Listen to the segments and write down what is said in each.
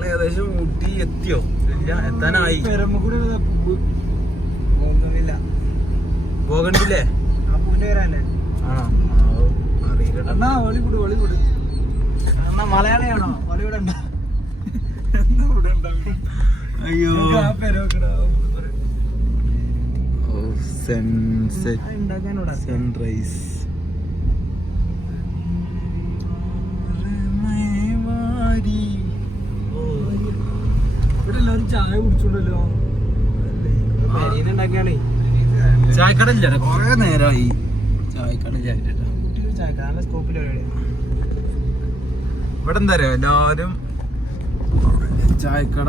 ഞങ്ങൾ ഏകദേശം ഊട്ടി എത്തിയോ? ഇല്ല എത്താനായി. പോകണ്ടില്ലേ? ആണോ അറിയില്ല ചായ കുടിച്ചോണ്ടല്ലോ. കൊറേ നേരമായി ഇവിടെ എന്താ എല്ലാരും ചായക്കട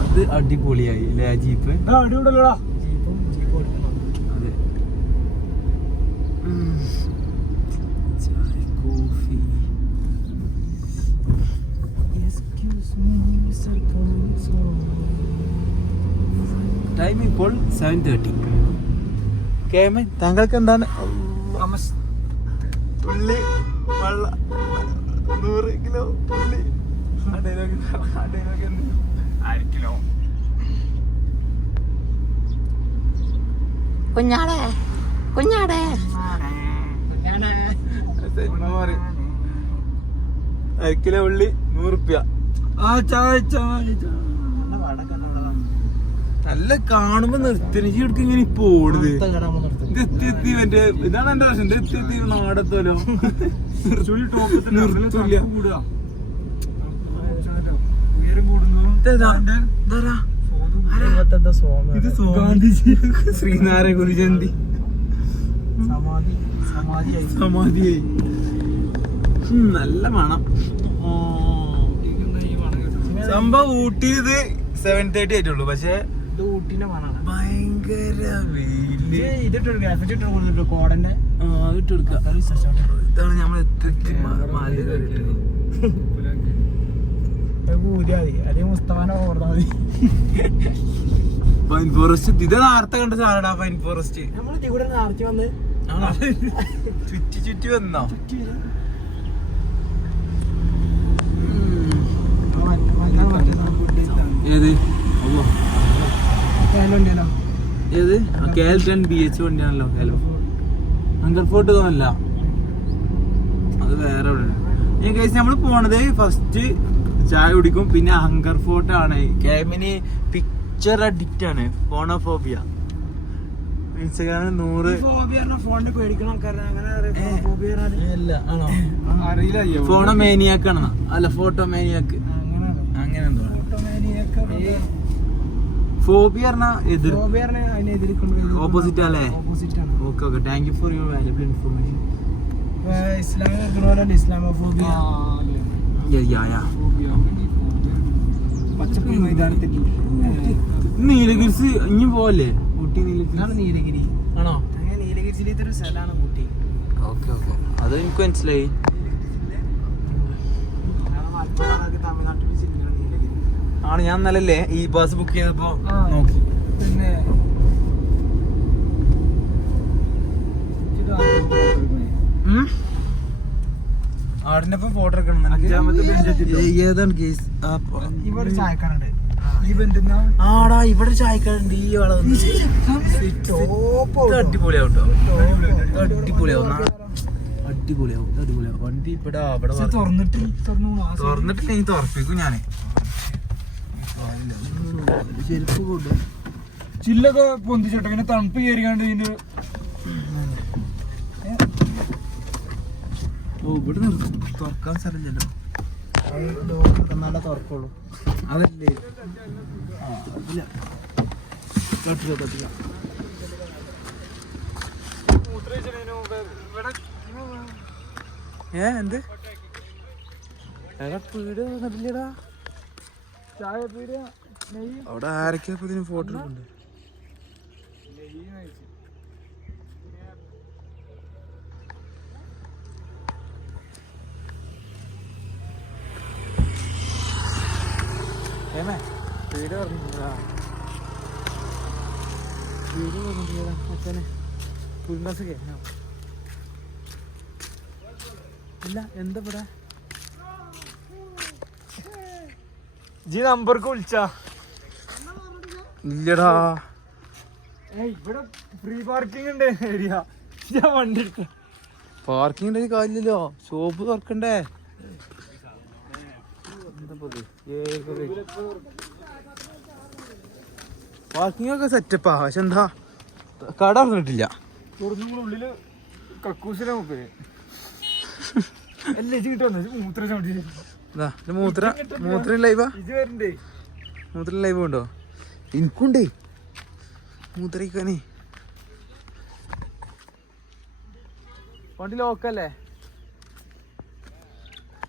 അത് അടിപൊളിയായി അല്ലേ ജീപ്പ് അടിപൊളിയല്ലോടാ ജീപ്പും ജീപ്പ് അതെ ഉം. ചായ കോഫി ടൈം ഇപ്പോൾ സെവൻ തേർട്ടി കേമൻ താങ്കൾക്ക് എന്താണ് ഉള്ളി വെള്ള നൂറ് കിലോ ഉള്ളി കിലോ. കുഞ്ഞാടെ കുഞ്ഞാടെ. അരക്കിലോ ഉള്ളി നൂറുപ്യ ആ ചായ ചായ നല്ല കാണുമ്പോ നിർത്തിന് എടുക്ക ഇങ്ങനെ ഇപ്പൊ ഓടുത് ഇത് എത്തി എത്തി മറ്റേ ഇതാണ് എന്റെ പ്രശ്നം. ഇത് എത്തി എത്തി നാടെത്തോലോ നിർത്തൂല. ഉയരം കൂടുന്നു. ഇതേതാ? ഇതാരാ? ഇത് ഗാന്ധിജി. ശ്രീനാരായണ ഗുരുജയന്തി. സമാധി. സമാധിയായി. നല്ല മണം. സംഭവം ഊട്ടി ഇത് സെവൻ തേർട്ടി ആയിട്ടുള്ളൂ. പക്ഷെ ഇത് ഊട്ടിന്റെ മണാണ്. ഭയങ്കര വെയിൽ. ഗ്രാഫിറ്റി ഇട്ട് കൊടുത്തിട്ട് കോടന്റെ ഇട്ട്. ഇതാണ് നമ്മൾ പൈൻ ഫോറസ്റ്റ്. ഇത് നേരത്തെ കണ്ട സാധനടാ പൈൻ ഫോറസ്റ്റ്. നമ്മൾ ഇവിടെ വന്ന് ചുറ്റി ചുറ്റി വന്നോ? ചുറ്റി വരും. ആ, മറ്റേ- മറ്റേ മറ്റേ സാധനം. ഏത്. ഏത്? K L ten B H വണ്ടിയാണല്ലോ കേലോ ഹങ്കർ ഫോർട്ട് തോന്നല്ല അത് വേറെ എവിടെ ഈ കേസ് നമ്മൾ പോണത് ഫസ്റ്റ് ചായ കുടിക്കും പിന്നെ ഹങ്കർ ഫോർട്ട് ആണ്. കേമിനി പിക്ചർ അഡിക്റ്റ് ആണ് ഫോണോഫോബിയ ഇൻസ്റ്റഗ്രാമിൽ നൂറ് ഫോണോ മേനിയാക്കാണ് അല്ല ഫോട്ടോ മേനിയാക്ക് അങ്ങനെ അങ്ങനെ എന്തോ ഫോബിയ എതിർ. Opposite അല്ലേ? ആണ്. Okay okay thank you for your valuable information Islamophobia. പച്ചപ്പ് മൈതാനത്തിൽ നീലഗിരിസ് ഇനി പോവല്ലേ? ഊട്ടി നീലഗിരി നീലഗിരി. ആണോ? ഒരു സ്ഥലമാണ് ഊട്ടി. ഓക്കെ ഓക്കെ അത് എനിക്ക് മനസ്സിലായി. തമിഴ്നാട്ടിൽ ജില്ലയാണ് ആണ് ഞാൻ നല്ലല്ലേ ഈ ബസ് ബുക്ക് ചെയ്തപ്പോ നോക്കി. പിന്നെ ആടിന്റെ ഒപ്പം ഫോട്ടോ എടുക്കണം അഞ്ചാമത്തെ bench എത്തിട്ടോ? ഏതാണ് കേസ് ഇവിടെ ചായക്കാരുണ്ട് ഈ ബന്ധുന്ന ആടാ ഇവിടെ ചായക്കാരുണ്ട് ഈ വളവ് അടിപൊളിയാവും അടിപൊളിയാവും വണ്ടി ഇവിടെ അവിടെ തുറന്നിട്ട് തുറപ്പിക്കും ഞാൻ. ചെരുപ്പ് കൊണ്ട് ചില്ലൊക്കെ പൊന്തിച്ചോട്ടെ? പിന്നെ തണുപ്പ് കയറിക്കാണ്ട് ഇതിന്റെ ഓ ഇവിടെ തുറക്കാൻ സ്ഥലമില്ലല്ലോ. നല്ല തുറക്കുള്ളൂ അതല്ലേ. അതില്ല പറ്റില്ല ഏ എന്ത്? എടാ പീട് അവിടെ ആരൊക്കെയാ ഇതിന് ഫോട്ടോ എടുക്കണ്ട് ഏമേ? പറഞ്ഞിട്ടില്ല അച്ഛനെ. പുൽമാസൊക്കെ ഇല്ല എന്താ ഇവിടെ? ജി നമ്പർക്ക് വിളിച്ചാ. ഇല്ലടാ. ഇവിടെ ഫ്രീ പാർക്കിംഗ് ഉണ്ട് ഏരിയ ഞാൻ വണ്ടി എടുത്ത പാർക്കിംഗ് ഉണ്ടെങ്കിൽ കാര്യമില്ലല്ലോ. ഷോപ്പ് തുറക്കണ്ടേ? പാർക്കിംഗ് ഒക്കെ സെറ്റപ്പാ പക്ഷെ എന്താ? കട തുറന്നു ഉള്ളിൽ കക്കൂസിലെ മുപ്പര്. അല്ലേ മൂത്ര ചവിട്ടി. മൂത്ര മൂത്രം ലൈവാ ഇത് വരണ്ടേ മൂത്രം ലൈവ് ഉണ്ടോ? എനിക്കുണ്ടേ. മൂത്രയിക്കാനേ. വണ്ടി ലോക്കല്ലേ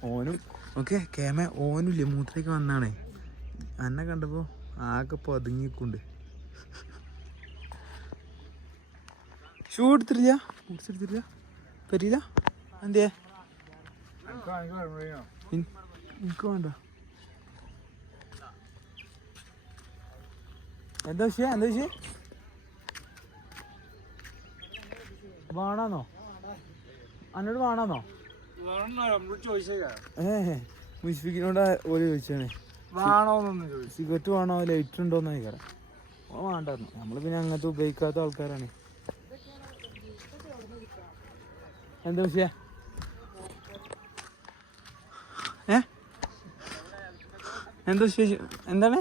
ഓനും ഓക്കെ കേമ ഓനുമില്ലേ മൂത്രയ്ക്ക് വന്നാണേ. അന്നെ കണ്ടപ്പോ ആകെ പതുങ്ങിക്കൊണ്ട്. ഷൂ എടുത്തിട്ടില്ല? എടുത്തിട്ടില്ല? പറ്റില്ല എന്തേ എനിക്ക് വേണ്ട എന്താ വിഷയം? എന്താ വിഷയം? വേണാന്നോ? അന്നോട് വേണാന്നോ? ഏഹ് മുസ്ഫിക്കിനോട് ഒരു ചോദിച്ചാണ്. സിഗരറ്റ് വേണോ? ലൈറ്റർ ഉണ്ടോന്ന് ചോദിക്കാറ്. ഓ വേണ്ടായിരുന്നു നമ്മൾ പിന്നെ അങ്ങനത്തെ ഉപയോഗിക്കാത്ത ആൾക്കാരാണ്. എന്താ വിഷയ ഏ എന്താ വിശേഷം എന്താണ്?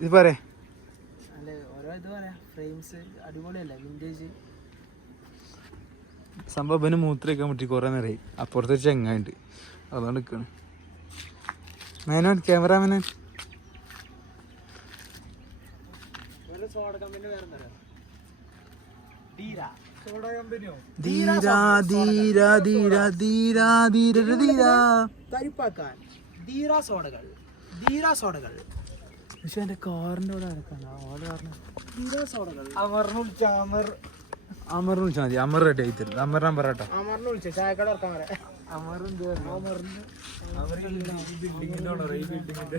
ഇത് പറയാ. സംഭവം ഇവന് മൂത്രയൊക്കെ പറ്റി കുറെ നേരമായി അപ്പുറത്തെ ചെങ്ങായിണ്ട്. അതുകൊണ്ട് നിൽക്കണ് മേനോൻ ക്യാമറാമാനൻ സോഡ കമ്പനി വേറെ ഡീര ധീരാ ധീരാ ധീരാ ധീരാ ധീര ധീരാ തരിപ്പാക്കാൻ ധീരാ സോഡകൾ. ധീരാ സോഡകൾ. പക്ഷെ എന്റെ കാറിന്റെ കൂടെ ധീര സോഡകൾ. അമറിന് വിളിച്ച അമർ അമറിന് വിളിച്ചാൽ മതി. അമർ റെഡി ആയി തരും അമർ നമ്പർ കേട്ടോ അമറിന് വിളിച്ച ചായക്കട ഇറക്കാൻ വരെ. അമറിന്റെ അമറിന് ബിൽഡിങ്ങിന്റെ ഓണർ ഈ ബിൽഡിങ്ങിന്റെ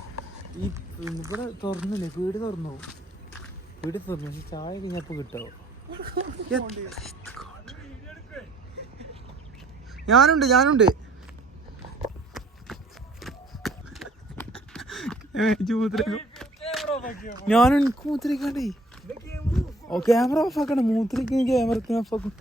ഈ ഇവിടെ തുറന്നില്ലേ? വീട് തുറന്നു? വീട് തുറന്നു. പക്ഷെ ചായ കഴിഞ്ഞപ്പോ കിട്ടോ? ഞാനുണ്ട് ഞാനുണ്ട്. ഞാനും മൂത്രിക്കാണ്ടേ ക്യാമറ ഓഫ് ആക്കണം മൂത്രിക്ക് ക്യാമറ ഓഫ് ആക്കും.